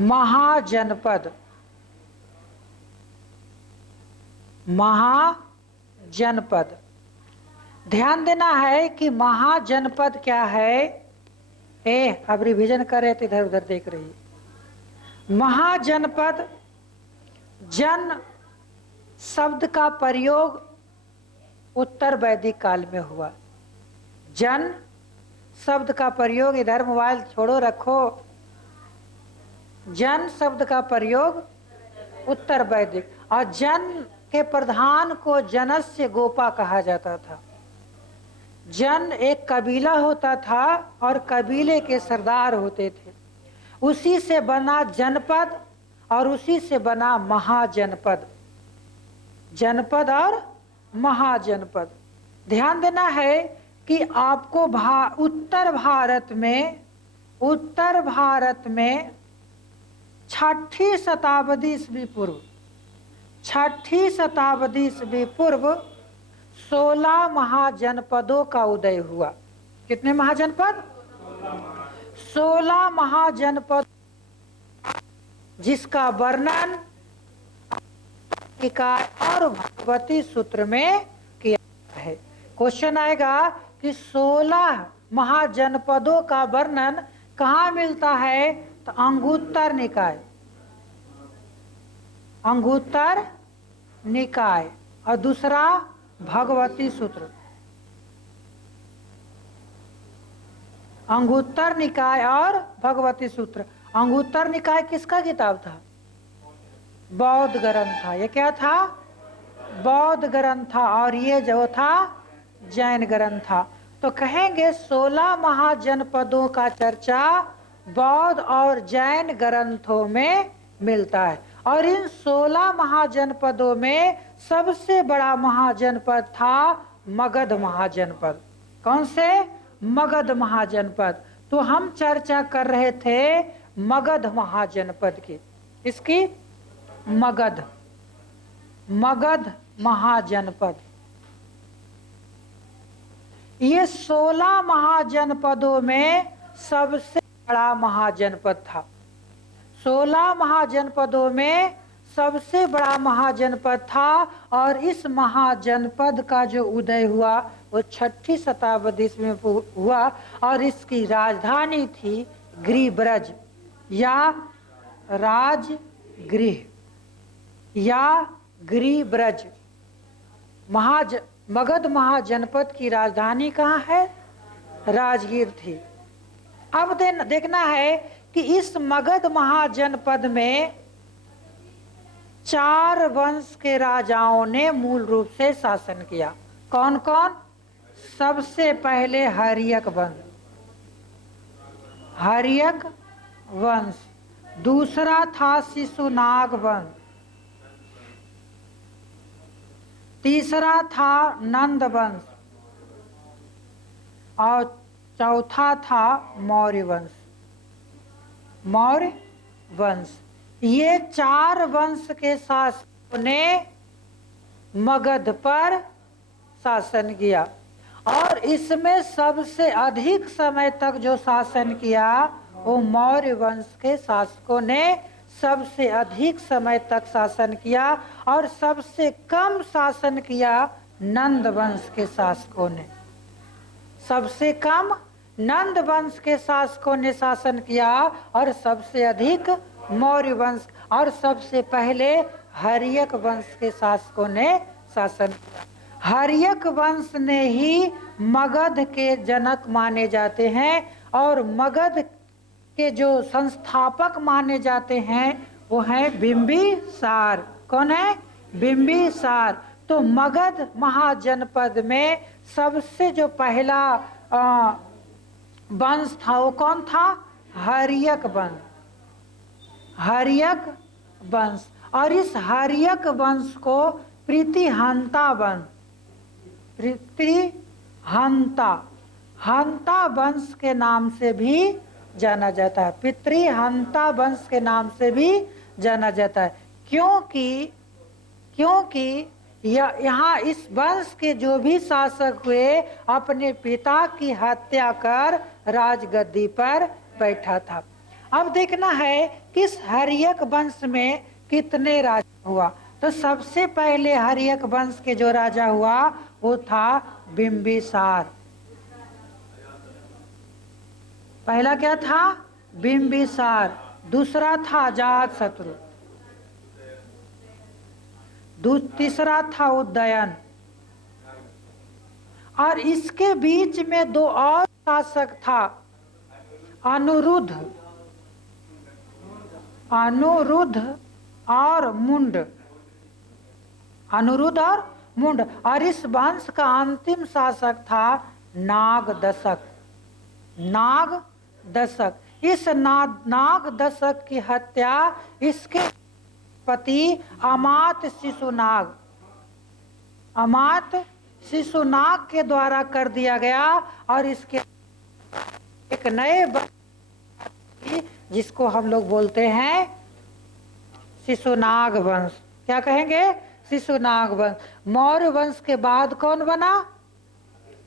महाजनपद। महाजनपद, ध्यान देना है कि महाजनपद क्या है। अब रिवीजन कर रहे थे, इधर उधर देख रही। महाजनपद, जन शब्द का प्रयोग उत्तर वैदिक काल में हुआ। जन शब्द का प्रयोग, इधर मोबाइल छोड़ो रखो, जन शब्द का प्रयोग उत्तर वैदिक, और जन के प्रधान को जनस्य गोपा कहा जाता था। जन एक कबीला होता था और कबीले के सरदार होते थे, उसी से बना जनपद और उसी से बना महाजनपद। जनपद और महाजनपद। ध्यान देना है कि आपको उत्तर भारत में छठी शताब्दी ईस्वी पूर्व, छठी शताब्दी ईस्वी पूर्व 16 महाजनपदों का उदय हुआ। कितने महाजनपद? 16 महाजनपद, जिसका वर्णन निकाय और भगवती सूत्र में किया है। क्वेश्चन आएगा कि 16 महाजनपदों का वर्णन कहाँ मिलता है, तो अंगुत्तर निकाय, अंगुत्तर निकाय, और दूसरा भगवती सूत्र। अंगुत्तर निकाय और भगवती सूत्र। अंगुत्तर निकाय किसका किताब था? बौद्ध ग्रंथ था। ये क्या था? बौद्ध ग्रंथ था, और ये जो था जैन ग्रंथ था। तो कहेंगे 16 महाजनपदों का चर्चा बौद्ध और जैन ग्रंथों में मिलता है। और इन 16 महाजनपदों में सबसे बड़ा महाजनपद था मगध महाजनपद। कौन से? मगध महाजनपद। तो हम चर्चा कर रहे थे मगध महाजनपद की। इसकी मगध महाजनपद। ये 16 महाजनपदों में सबसे बड़ा महाजनपद था। 16 महाजनपदों में सबसे बड़ा महाजनपद था, और इस महाजनपद का जो उदय हुआ वो छठी शताब्दी में हुआ, और इसकी राजधानी थी गृहब्रज या राजगृह या गृहब्रज। मगध महाजनपद की राजधानी कहाँ है? राजगीर थी। अब देखना है कि इस मगध महाजनपद में 4 वंश के राजाओं ने मूल रूप से शासन किया। कौन कौन? सबसे पहले हर्यक वंश, हर्यक वंश। दूसरा था शिशुनाग वंश। तीसरा था नंद वंश, और चौथा था मौर्य वंश। मौर्य वंश। ये 4 वंश के शासकों ने मगध पर शासन किया, और इसमें सबसे अधिक समय तक जो शासन किया वो मौर्य वंश के शासकों ने सबसे अधिक समय तक शासन किया, और सबसे कम शासन किया नंद वंश के शासकों ने। सबसे कम नंद वंश के शासकों ने शासन किया, और सबसे अधिक मौर्य वंश, और सबसे पहले हर्यक वंश के शासकों ने शासन किया। हर्यक वंश ने ही मगध के जनक माने जाते हैं, और मगध के जो संस्थापक माने जाते हैं वो हैं बिंबिसार। कौन है? बिंबिसार। तो मगध महाजनपद में सबसे जो पहला वंश था वो कौन था? हर्यक वंश। हर्यक वंश। और इस हर्यक वंश को प्रीतिहंता वंश, प्रीतिहंता, हंता वंश के नाम से भी जाना जाता है। पितृहंता वंश के नाम से भी जाना जाता है, क्योंकि यहाँ इस वंश के जो भी शासक हुए अपने पिता की हत्या कर राजगद्दी पर बैठा था। अब देखना है कि इस हर्यक वंश में कितने राजा हुआ। तो सबसे पहले हर्यक वंश के जो राजा हुआ वो था बिंबिसार। पहला क्या था? बिंबिसार। दूसरा था अजातशत्रु। तीसरा था उदयन। और इसके बीच में दो और शासक था, अनुरुद्ध और मुंड। अनुरुद्ध और मुंड। और इस वंश का अंतिम शासक था नागदशक। नागदशक। इस नागदशक की हत्या इसके पति अमात शिशुनाग के द्वारा कर दिया गया। और इसके एक नए जिसको हम लोग बोलते हैं शिशुनाग वंश। क्या कहेंगे? शिशुनाग वंश। मौर्य वंश के बाद कौन बना?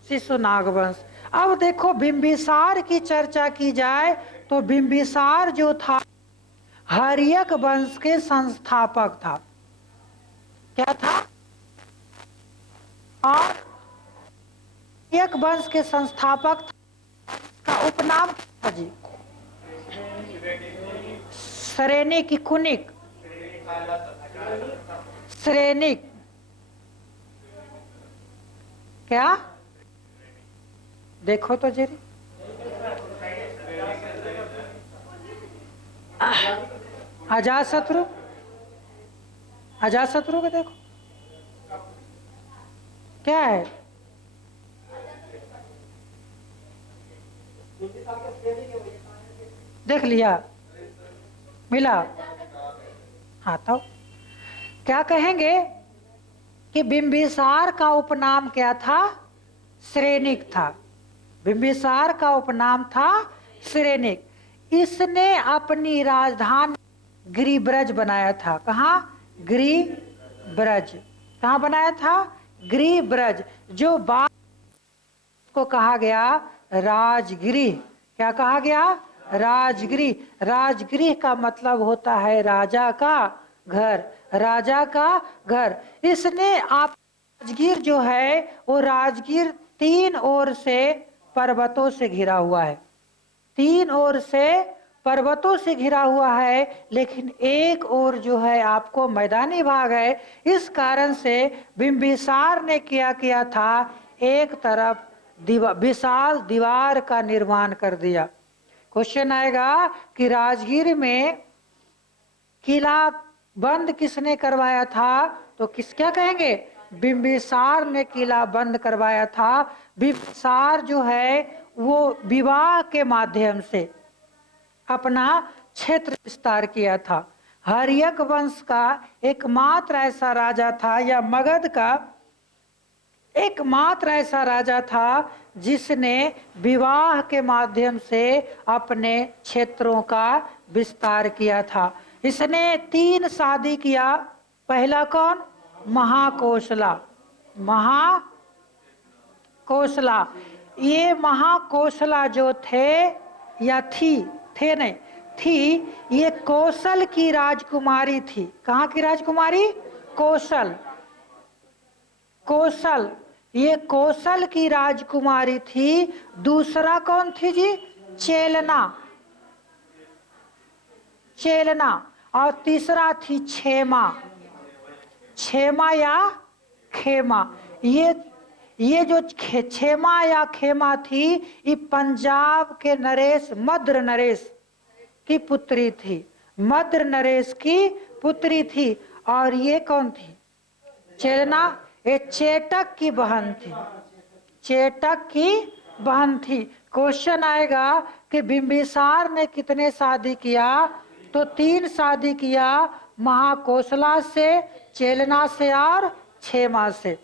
शिशुनाग वंश। अब देखो बिंबिसार की चर्चा की जाए तो बिंबिसार जो था हर्यक वंश के संस्थापक था। क्या था? और हर्यक वंश के संस्थापक था। का उपनाम था जी? श्रेनिक की कुनिक। श्रेनिक। क्या? देखो तो जरी। अजातशत्रु। अजातशत्रु को देखो क्या है। देख लिया? मिला? हाँ तो क्या कहेंगे कि बिंबिसार का उपनाम क्या था? श्रेनिक था। बिंबिसार का उपनाम था श्रेनिक। इसने अपनी राजधानी गिरिब्रज बनाया था। कहाँ? गिरिब्रज। कहाँ बनाया था? गिरिब्रज। जो बाद को कहा गया राजगिरी। क्या कहा गया? राजगिरी। राजगिरी का मतलब होता है राजा का घर। राजा का घर। इसने आप राजगीर जो है वो राजगीर तीन ओर से पर्वतों से घिरा हुआ है। तीन ओर से पर्वतों से घिरा हुआ है, लेकिन एक ओर जो है आपको मैदानी भाग है। इस कारण से बिंबिसार ने क्या किया था? एक तरफ विशाल दीवार का निर्माण कर दिया। क्वेश्चन आएगा कि राजगीर में किला बंद किसने करवाया था? तो क्या कहेंगे? बिंबिसार ने किला बंद करवाया था। बिंबिसार जो है वो विवाह के माध्यम से अपना क्षेत्र विस्तार किया था। हर्यक वंश का एकमात्र ऐसा राजा था, या मगध का एकमात्र ऐसा राजा था जिसने विवाह के माध्यम से अपने क्षेत्रों का विस्तार किया था। इसने 3 शादी किया। पहला कौन? महाकोशला। महाकोशला। ये महाकोशला जो थे या थी, थे नहीं थी, ये कौशल की राजकुमारी थी। कहाँ की राजकुमारी? कौशल। कौशल। ये कौशल की राजकुमारी थी। दूसरा कौन थी जी? चेलना। चेलना। और तीसरा थी क्षेमा। क्षेमा या खेमा। ये जो क्षेमा या खेमा थी, ये पंजाब के नरेश मद्र नरेश की पुत्री थी। मद्र नरेश की पुत्री थी। और ये कौन थी? चेलना। ये चेटक की बहन थी। चेटक की बहन थी। क्वेश्चन आएगा कि बिंबिसार ने कितने शादी किया? तो 3 शादी किया। महाकोशला से, चेलना से और क्षेमा से।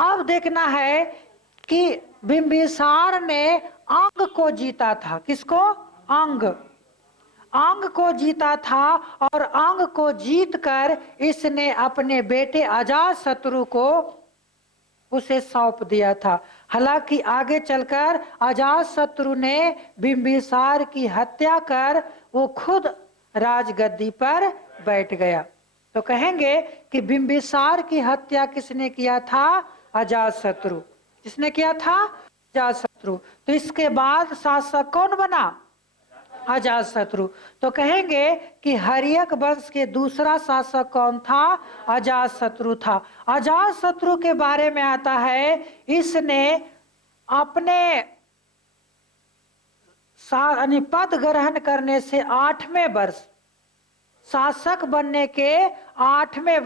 अब देखना है कि बिंबिसार ने अंग को जीता था। किसको? अंग। अंग को जीता था। और अंग को जीतकर इसने अपने बेटे अजातशत्रु को उसे सौंप दिया था। हालांकि आगे चलकर अजातशत्रु ने बिंबिसार की हत्या कर वो खुद राजगद्दी पर बैठ गया। तो कहेंगे कि बिंबिसार की हत्या किसने किया था? अजातशत्रु। किसने किया था? अजातशत्रु। तो इसके बाद शासक कौन बना? अजातशत्रु। तो कहेंगे कि हर्यक वंश के दूसरा शासक कौन था? अजातशत्रु था। अजातशत्रु के बारे में आता है, इसने अपने पद ग्रहण करने से 8वें वर्ष, शासक बनने के 8वें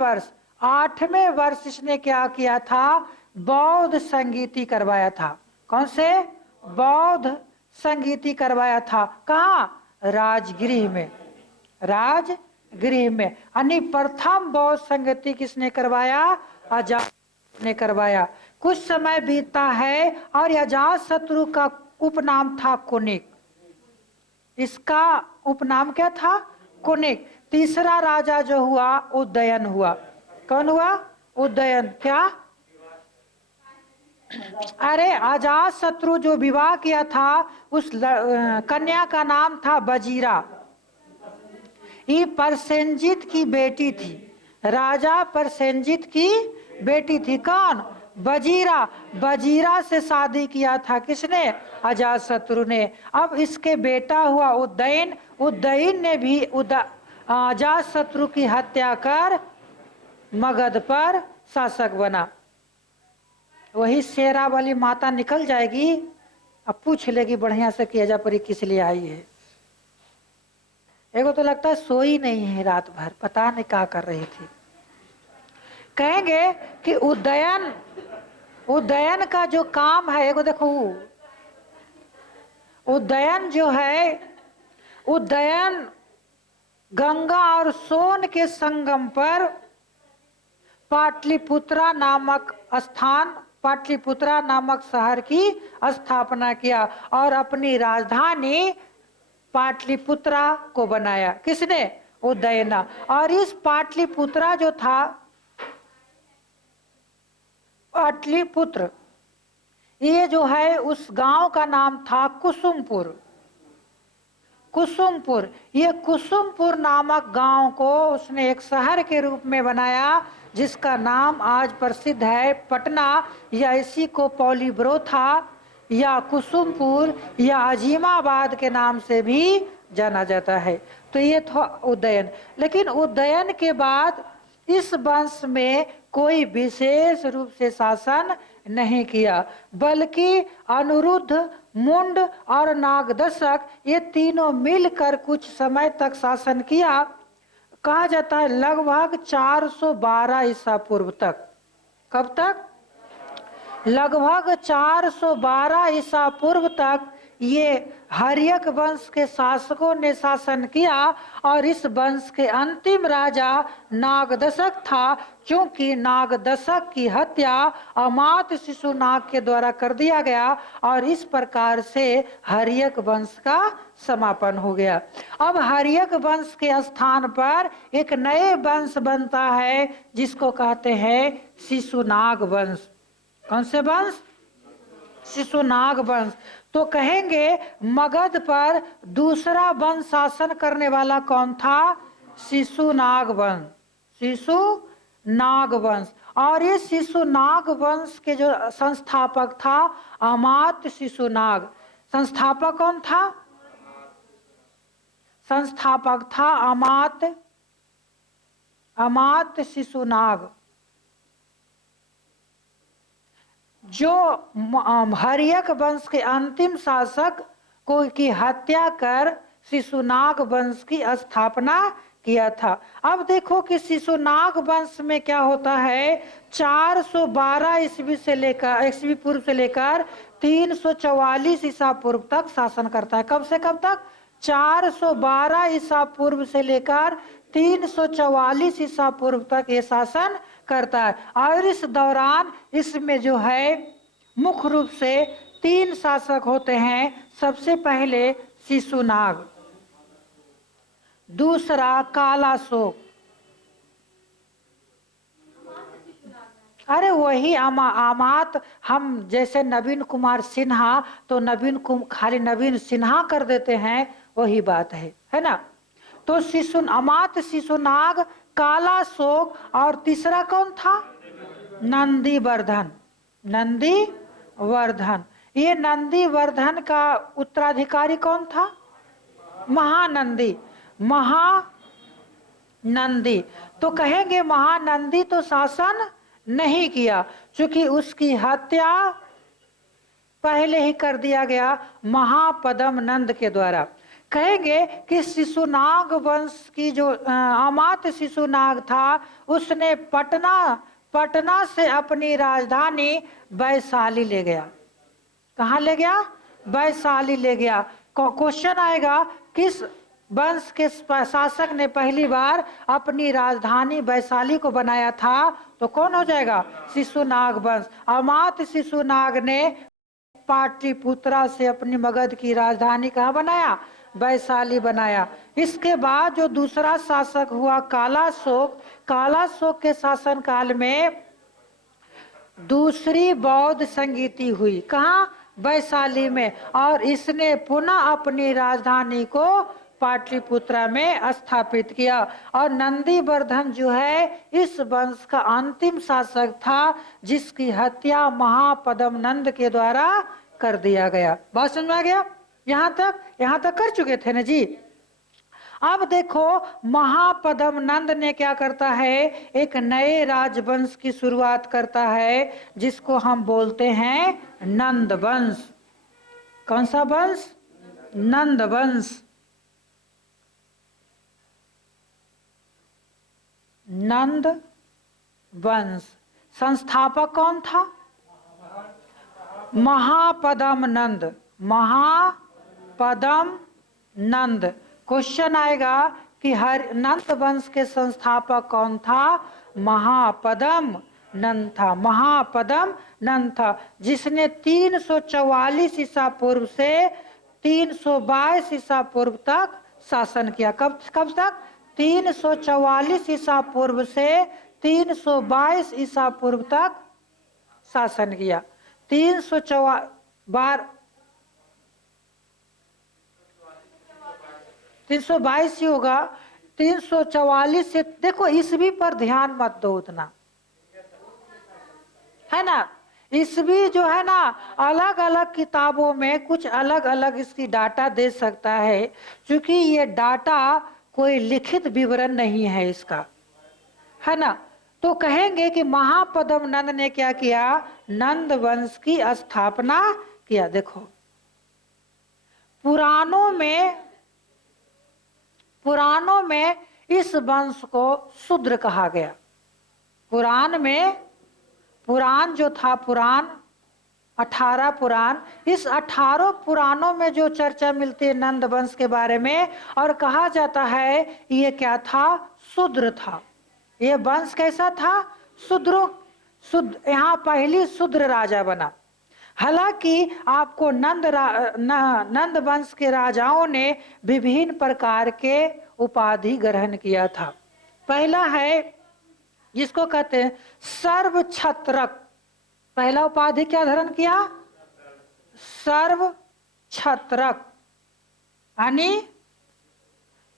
वर्ष इसने क्या किया था? बौद्ध संगीति करवाया था। कौन से? बौद्ध संगीति करवाया था। कहाँ? राजगृह में। राजगृह में। यानी प्रथम बौद्ध संगीति किसने करवाया? अजात ने करवाया। कुछ समय बीतता है और अजातशत्रु का उपनाम था कुनिक। इसका उपनाम क्या था? कुनिक। तीसरा राजा जो हुआ उदयन हुआ। कौन हुआ? उदयन। क्या? अरे अजातशत्रु जो विवाह किया था उस कन्या का नाम था बजीरा। ये परसेंजित की बेटी थी। राजा परसेंजित की बेटी थी। कौन? बजीरा। बजीरा से शादी किया था किसने? अजातशत्रु ने। अब इसके बेटा हुआ उदयन। उदयन ने भी अजातशत्रु की हत्या कर मगध पर शासक बना। वही शेरा वाली माता निकल जाएगी, अब पूछ लेगी बढ़िया से कि अजापरी किस लिए आई है। एगो तो लगता है सोई नहीं है रात भर, पता नहीं क्या कर रही थी। कहेंगे कि उदयन का जो काम है, एगो देखो उदयन जो है, उदयन गंगा और सोन के संगम पर पाटलिपुत्रा नामक स्थान, पाटलिपुत्रा नामक शहर की स्थापना किया और अपनी राजधानी पाटलिपुत्रा को बनाया। किसने? उदयन। और इस पाटलिपुत्रा जो था, पाटलिपुत्र, ये जो है उस गांव का नाम था कुसुमपुर। कुसुमपुर। ये कुसुमपुर नामक गांव को उसने एक शहर के रूप में बनाया जिसका नाम आज प्रसिद्ध है पटना, या इसी को पौलीब्रोथा या कुसुमपुर या अजीमाबाद के नाम से भी जाना जाता है। तो ये था उदयन। लेकिन उदयन के बाद इस वंश में कोई विशेष रूप से शासन नहीं किया, बल्कि अनिरुद्ध, मुंड और नागदशक ये तीनों मिलकर कुछ समय तक शासन किया। कहा जाता है लगभग 412 ईसा पूर्व तक। कब तक? लगभग 412 ईसा पूर्व तक ये हर्यक वंश के शासकों ने शासन किया और इस वंश के अंतिम राजा नागदशक था। क्योंकि नागदशक की हत्या अमात्य शिशुनाग के द्वारा कर दिया गया और इस प्रकार से हर्यक वंश का समापन हो गया। अब हर्यक वंश के स्थान पर एक नए वंश बनता है जिसको कहते हैं शिशुनाग वंश। कौन से वंश? शिशुनाग वंश। तो कहेंगे मगध पर दूसरा वंश शासन करने वाला कौन था? शिशुनाग वंश। शिशुनाग वंश। और ये शिशुनाग वंश के जो संस्थापक था अमात्य शिशुनाग। संस्थापक कौन था? संस्थापक था अमात्य शिशुनाग। जो हर्यक वंश के अंतिम शासक को की हत्या कर शिशुनाग वंश की स्थापना किया था। अब देखो कि शिशुनाग वंश में क्या होता है, 412 ईस्वी से लेकर ईस्वी पूर्व से लेकर 344 ईसा पूर्व तक शासन करता है। कब से कब तक? 412 ईसा पूर्व से लेकर 344 ईसा पूर्व तक ये शासन करता है। और इस दौरान इसमें जो है मुख्य रूप से 3 शासक होते हैं। सबसे पहले शिशुनाग, दूसरा कालाशोक, अरे वही आमात, हम जैसे नवीन कुमार सिन्हा तो खाली नवीन सिन्हा कर देते हैं, वही बात है ना। तो अमात शिशुनाग, काला शोक, और तीसरा कौन था? नंदी वर्धन। नंदी वर्धन। ये नंदी वर्धन का उत्तराधिकारी कौन था? महानंदी। महानंदी। तो कहेंगे महानंदी तो शासन नहीं किया, क्योंकि उसकी हत्या पहले ही कर दिया गया महापदम नंद के द्वारा। कहेंगे कि शिशुनाग वंश की जो अमात शिशुनाग था, उसने पटना से अपनी राजधानी वैशाली ले गया। कहाँ ले गया? वैशाली ले गया। क्वेश्चन आएगा, किस वंश के शासक ने पहली बार अपनी राजधानी वैशाली को बनाया था? तो कौन हो जाएगा? शिशुनाग वंश। अमात शिशुनाग ने पाटलिपुत्रा से अपनी मगध की राजधानी कहाँ बनाया? वैशाली बनाया। इसके बाद जो दूसरा शासक हुआ काला शोक के शासन काल में दूसरी बौद्ध संगीति हुई। कहाँ? वैशाली में। और इसने पुनः अपनी राजधानी को पाटलिपुत्रा में स्थापित किया। और नंदीवर्धन जो है इस वंश का अंतिम शासक था, जिसकी हत्या महापदम नंद के द्वारा कर दिया गया। बात समझ में आ गया? यहाँ तक कर चुके थे ना जी। अब देखो, महापदम नंद ने क्या करता है? एक नए राजवंश की शुरुआत करता है, जिसको हम बोलते हैं नंद वंश। कौन सा वंश? नंद वंश। नंद वंश। संस्थापक कौन था? महापदम नंद। महापदम नंद। क्वेश्चन आएगा कि नंद वंश के संस्थापक कौन था? महापदम नंद था। महापदम नंद था, जिसने 344 ईसा पूर्व से 322 ईसा पूर्व तक शासन किया। कब तक? 344 ईसा पूर्व से 322 ईसा पूर्व तक शासन किया। 322 ही होगा। 344 से देखो, ईस्वी पर ध्यान मत दो उतना, है ना। ईस्वी जो है ना, अलग अलग किताबों में कुछ अलग अलग इसकी डाटा दे सकता है, क्योंकि ये डाटा कोई लिखित विवरण नहीं है इसका, है ना। तो कहेंगे कि महापदम नंद ने क्या किया? नंद वंश की स्थापना किया। देखो, पुराणों में इस वंश को शूद्र कहा गया। पुराण जो था, 18 पुराण, इस 18 पुराणों में जो चर्चा मिलती है नंद वंश के बारे में, और कहा जाता है ये क्या था? शूद्र था। ये वंश कैसा था? शुद्र। यहाँ पहली शूद्र राजा बना। हालांकि आपको नंद वंश के राजाओं ने विभिन्न प्रकार के उपाधि ग्रहण किया था। पहला है जिसको कहते हैं सर्व छत्रक। पहला उपाधि क्या धारण किया? सर्व छत्रक, यानी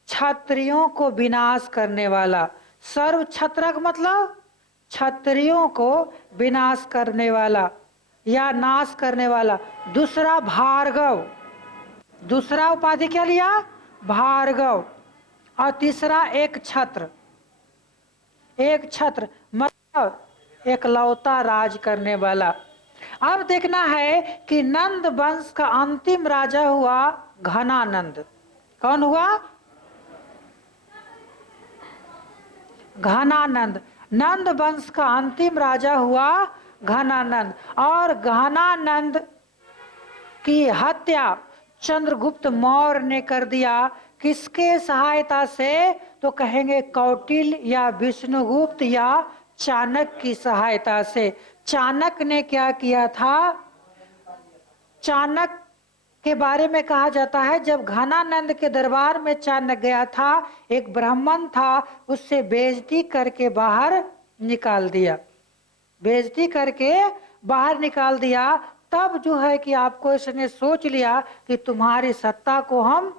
क्षत्रियों को विनाश करने वाला। सर्व छत्रक मतलब क्षत्रियों को विनाश करने वाला या नाश करने वाला। दूसरा भार्गव। दूसरा उपाधि क्या लिया? भार्गव। और तीसरा एक छत्र मतलब एकलौता राज करने वाला। अब देखना है कि नंद वंश का अंतिम राजा हुआ घनानंद। कौन हुआ? घनानंद। नंद वंश का अंतिम राजा हुआ घनानंद। और घनानंद की हत्या चंद्रगुप्त मौर्य ने कर दिया। किसके सहायता से? तो कहेंगे कौटिल्य या विष्णुगुप्त या चाणक्य की सहायता से। चाणक्य ने क्या किया था? चाणक्य के बारे में कहा जाता है, जब घनानंद के दरबार में चाणक्य गया था, एक ब्राह्मण था, उससे बेइज्जती करके बाहर निकाल दिया। बेइज्जती करके बाहर निकाल दिया। तब जो है कि आपको इसने सोच लिया कि तुम्हारी सत्ता को हम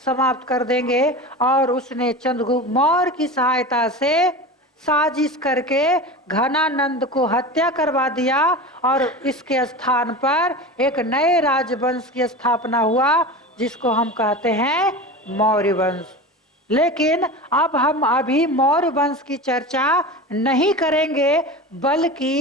समाप्त कर देंगे, और उसने चंद्रगुप्त मौर्य की सहायता से साजिश करके घनानंद को हत्या करवा दिया, और इसके स्थान पर एक नए राजवंश की स्थापना हुआ जिसको हम कहते हैं मौर्य वंश। लेकिन अब हम अभी मौर्य वंश की चर्चा नहीं करेंगे, बल्कि